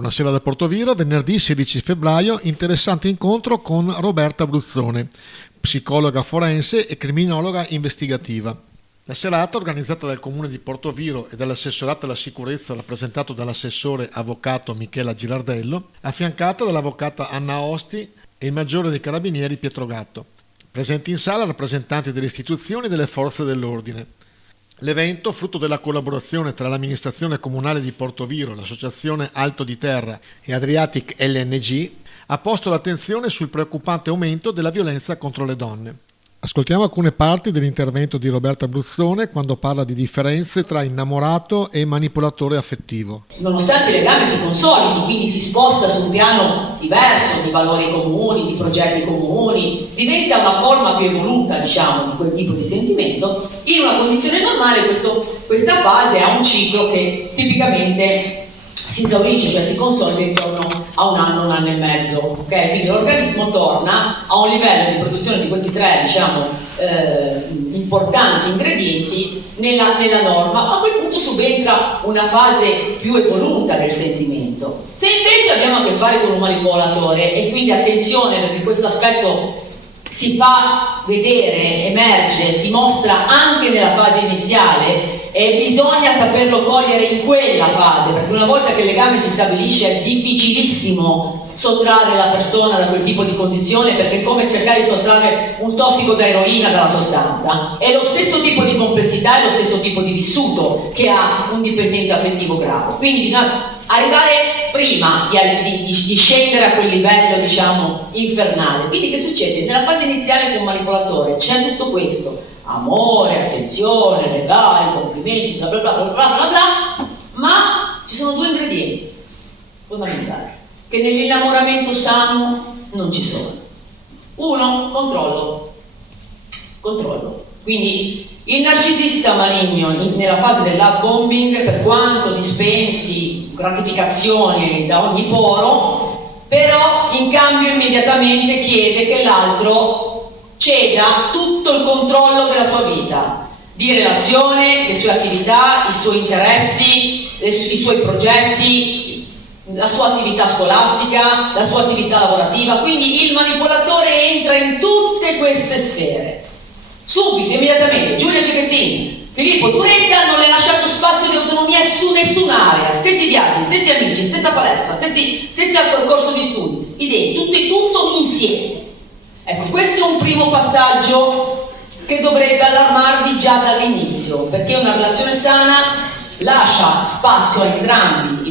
Buonasera da Portoviro, venerdì 16 febbraio, interessante incontro con Roberta Bruzzone, psicologa forense e criminologa investigativa. La serata, organizzata dal Comune di Portoviro e dall'assessorato alla sicurezza rappresentato dall'assessore avvocato Michela Girardello, affiancata dall'avvocata Anna Osti e il maggiore dei carabinieri Pietro Gatto. Presenti in sala rappresentanti delle istituzioni e delle forze dell'ordine. L'evento, frutto della collaborazione tra l'amministrazione comunale di Portoviro, l'associazione Alto di Terra e Adriatic LNG, ha posto l'attenzione sul preoccupante aumento della violenza contro le donne. Ascoltiamo alcune parti dell'intervento di Roberta Bruzzone quando parla di differenze tra innamorato e manipolatore affettivo. Nonostante il legame si consolidi, quindi si sposta su un piano diverso di valori comuni, di progetti comuni, diventa una forma più evoluta, diciamo, di quel tipo di sentimento. In una condizione normale questa fase ha un ciclo che tipicamente si esaurisce, cioè si consolida intorno a un anno e mezzo, ok? Quindi l'organismo torna a un livello di produzione di questi tre, diciamo, importanti ingredienti nella norma. A quel punto subentra una fase più evoluta del sentimento. Se invece abbiamo a che fare con un manipolatore, e quindi attenzione perché questo aspetto si fa vedere, emerge, si mostra anche nella fase iniziale, e bisogna saperlo cogliere in quella fase, perché una volta che il legame si stabilisce è difficilissimo sottrarre la persona da quel tipo di condizione, perché è come cercare di sottrarre un tossico da eroina dalla sostanza. È lo stesso tipo di complessità, è lo stesso tipo di vissuto che ha un dipendente affettivo grave. Quindi bisogna arrivare prima di scendere a quel livello, diciamo, infernale. Quindi che succede? Nella fase iniziale con un manipolatore c'è tutto questo: amore, attenzione, regali, complimenti, bla bla bla bla bla bla, ma ci sono due ingredienti fondamentali che nell'innamoramento sano non ci sono. Uno, controllo. Quindi il narcisista maligno nella fase del love bombing, per quanto dispensi gratificazione da ogni poro, però in cambio immediatamente chiede che l'altro ceda tutto il controllo della sua vita, di relazione, le sue attività, i suoi interessi, i suoi progetti, la sua attività scolastica, la sua attività lavorativa. Quindi il manipolatore entra in tutte queste sfere. Subito, immediatamente, Giulia Cecchettin, Filippo Turetta non le ha lasciato spazio di autonomia su nessun'area, stessi viaggi, stessi amici, stessa palestra, stessi corso di studi, idee, tutto insieme. Ecco, questo è un primo passaggio che dovrebbe allarmarvi già dall'inizio, perché una relazione sana lascia spazio a entrambi